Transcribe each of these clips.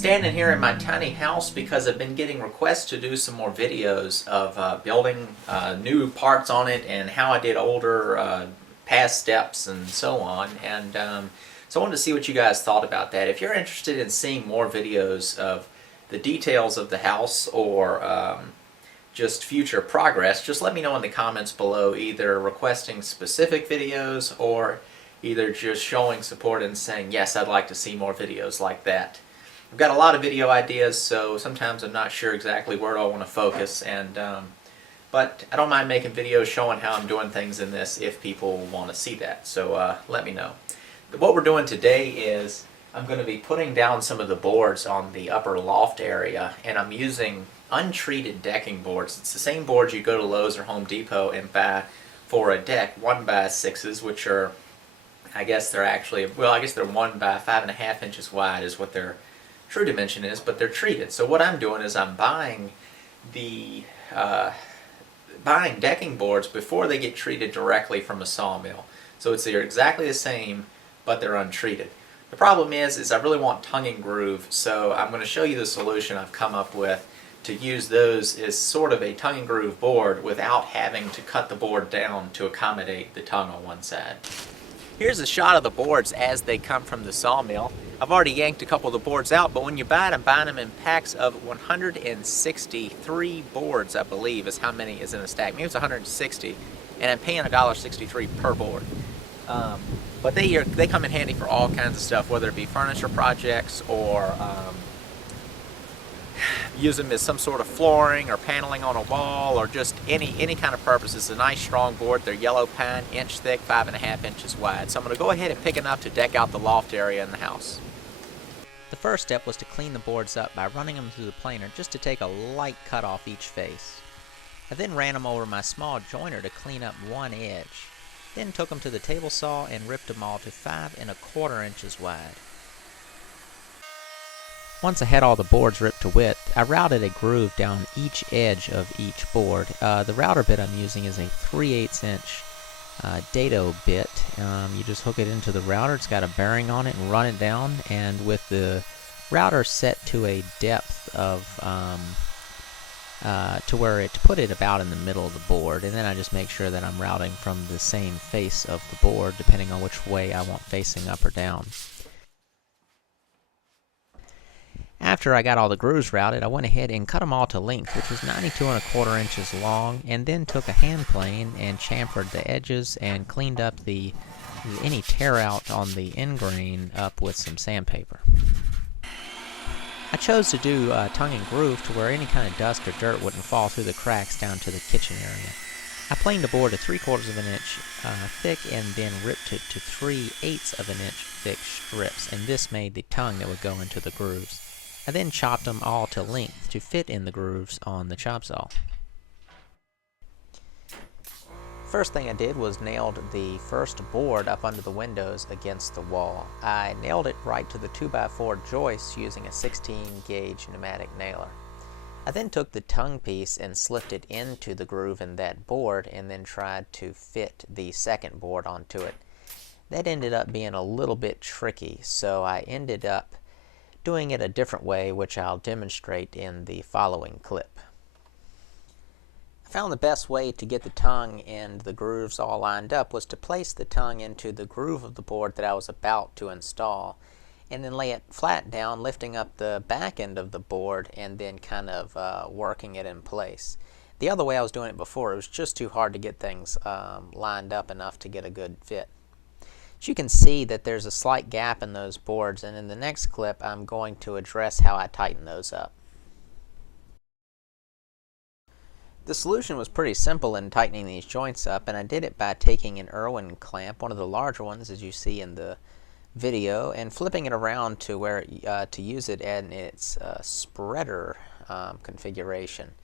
Standing here in my tiny house because I've been getting requests to do some more videos of building new parts on it and how I did older past steps and so on. And so I wanted to see what you guys thought about that. If you're interested in seeing more videos of the details of the house or just future progress, just let me know in the comments below, either requesting specific videos or either just showing support and saying, yes, I'd like to see more videos like that. I've got a lot of video ideas, so sometimes I'm not sure exactly where I want to focus, but I don't mind making videos showing how I'm doing things in this if people want to see that, so let me know. But what we're doing today is I'm going to be putting down some of the boards on the upper loft area, and I'm using untreated decking boards. It's the same boards you go to Lowe's or Home Depot and buy for a deck, 1x6s, which are, I guess they're actually, well, I guess they're 1 by 5.5 inches wide is what their true dimension is, but they're treated. So what I'm doing is I'm buying decking boards before they get treated directly from a sawmill. So they're exactly the same, but they're untreated. The problem is I really want tongue and groove, so I'm going to show you the solution I've come up with to use those as sort of a tongue and groove board without having to cut the board down to accommodate the tongue on one side. Here's a shot of the boards as they come from the sawmill. I've already yanked a couple of the boards out, but when you buy it, I'm buying them in packs of 163 boards, I believe, is how many is in a stack. Maybe it's 160, and I'm paying $1.63 per board. But they come in handy for all kinds of stuff, whether it be furniture projects or use them as some sort of flooring or paneling on a wall or just any kind of purpose. It's a nice strong board. They're yellow pine, inch thick, 5.5 inches wide. So I'm going to go ahead and pick enough to deck out the loft area in the house. The first step was to clean the boards up by running them through the planer just to take a light cut off each face. I then ran them over my small joiner to clean up one edge. Then took them to the table saw and ripped them all to 5.25 inches wide. Once I had all the boards ripped to width, I routed a groove down each edge of each board. The router bit I'm using is a 3/8 inch dado bit. You just hook it into the router, it's got a bearing on it, and run it down, and with the router set to a depth of to where it put it about in the middle of the board, and then I just make sure that I'm routing from the same face of the board depending on which way I want facing up or down. After I got all the grooves routed, I went ahead and cut them all to length, which was 92.25 inches long, and then took a hand plane and chamfered the edges and cleaned up any tear out on the end grain up with some sandpaper. I chose to do tongue and groove to where any kind of dust or dirt wouldn't fall through the cracks down to the kitchen area. I planed the board to 3/4 inch thick and then ripped it to 3/8 inch thick strips, and this made the tongue that would go into the grooves. I then chopped them all to length to fit in the grooves on the chop saw. First thing I did was nailed the first board up under the windows against the wall. I nailed it right to the 2x4 joist using a 16 gauge pneumatic nailer. I then took the tongue piece and slipped it into the groove in that board and then tried to fit the second board onto it. That ended up being a little bit tricky, so I ended up doing it a different way, which I'll demonstrate in the following clip. I found the best way to get the tongue and the grooves all lined up was to place the tongue into the groove of the board that I was about to install, and then lay it flat down, lifting up the back end of the board and then kind of working it in place. The other way I was doing it before, it was just too hard to get things lined up enough to get a good fit. As you can see that there's a slight gap in those boards, and in the next clip I'm going to address how I tighten those up. The solution was pretty simple in tightening these joints up, and I did it by taking an Irwin clamp, one of the larger ones as you see in the video, and flipping it around to where to use it in its spreader configuration.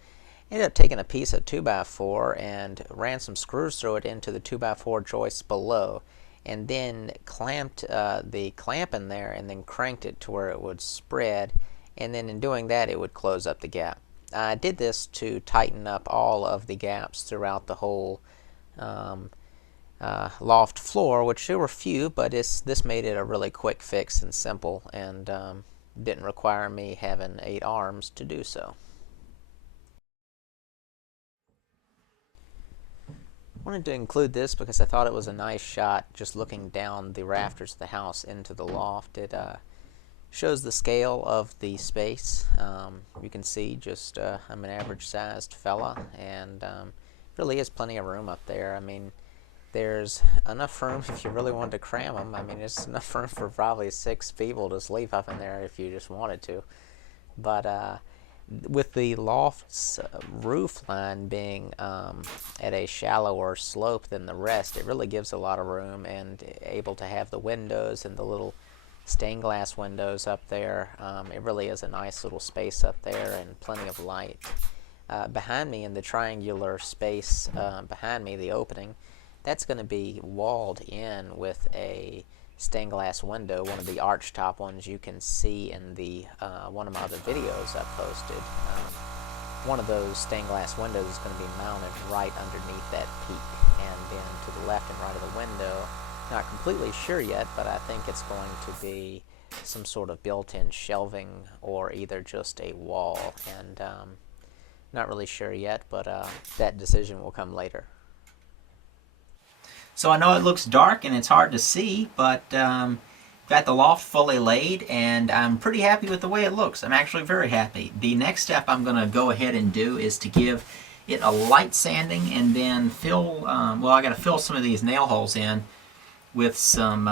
I ended up taking a piece of 2x4 and ran some screws through it into the 2x4 joists below, and then clamped the clamp in there and then cranked it to where it would spread, and then in doing that it would close up the gap. I did this to tighten up all of the gaps throughout the whole loft floor, which there were few, but this made it a really quick fix and simple, and didn't require me having 8 arms to do so. I wanted to include this because I thought it was a nice shot just looking down the rafters of the house into the loft. It shows the scale of the space. You can see just I'm an average sized fella, and really is plenty of room up there. I mean, there's enough room if you really wanted to cram them. I mean, it's enough room for probably 6 people to sleep up in there if you just wanted to. But with the loft's roof line being at a shallower slope than the rest, it really gives a lot of room, and able to have the windows and the little stained glass windows up there. It really is a nice little space up there and plenty of light. Behind me, in the triangular space behind me, the opening, that's going to be walled in with a stained glass window, one of the arch-top ones you can see in the one of my other videos I've posted. One of those stained glass windows is going to be mounted right underneath that peak, and then to the left and right of the window. Not completely sure yet, but I think it's going to be some sort of built-in shelving or either just a wall, and not really sure yet, but that decision will come later. So I know it looks dark and it's hard to see, but got the loft fully laid, and I'm pretty happy with the way it looks. I'm actually very happy. The next step I'm going to go ahead and do is to give it a light sanding, and then fill, well, I got to fill some of these nail holes in with some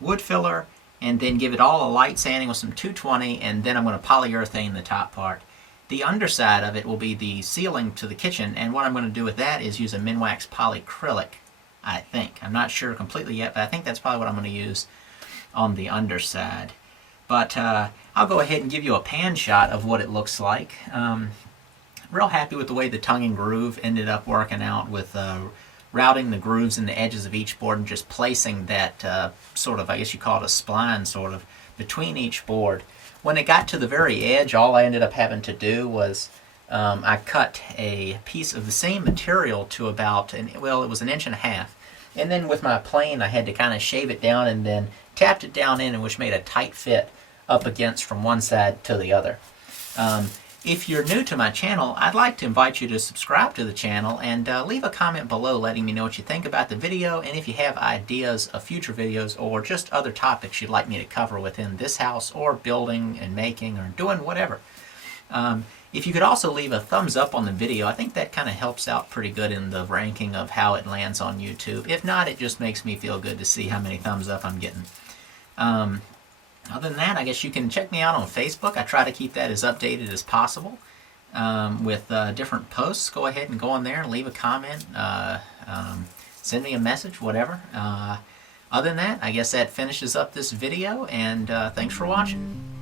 wood filler, and then give it all a light sanding with some 220, and then I'm going to polyurethane the top part. The underside of it will be the ceiling to the kitchen, and what I'm going to do with that is use a Minwax polyacrylic, I think. I'm not sure completely yet, but I think that's probably what I'm going to use on the underside. But I'll go ahead and give you a pan shot of what it looks like. Real happy with the way the tongue and groove ended up working out, with routing the grooves in the edges of each board and just placing that sort of, I guess you call it a spline, sort of, between each board. When it got to the very edge, all I ended up having to do was I cut a piece of the same material to about, well, it was 1.5 inches. And then with my plane, I had to kind of shave it down and then tapped it down in, which made a tight fit up against from one side to the other. If you're new to my channel, I'd like to invite you to subscribe to the channel and leave a comment below letting me know what you think about the video, and if you have ideas of future videos or just other topics you'd like me to cover within this house, or building and making, or doing whatever. If you could also leave a thumbs up on the video, I think that kind of helps out pretty good in the ranking of how it lands on YouTube. If not, it just makes me feel good to see how many thumbs up I'm getting. Other than that, I guess you can check me out on Facebook. I try to keep that as updated as possible with different posts. Go ahead and go on there and leave a comment, send me a message, whatever. Other than that, I guess that finishes up this video, and thanks for watching.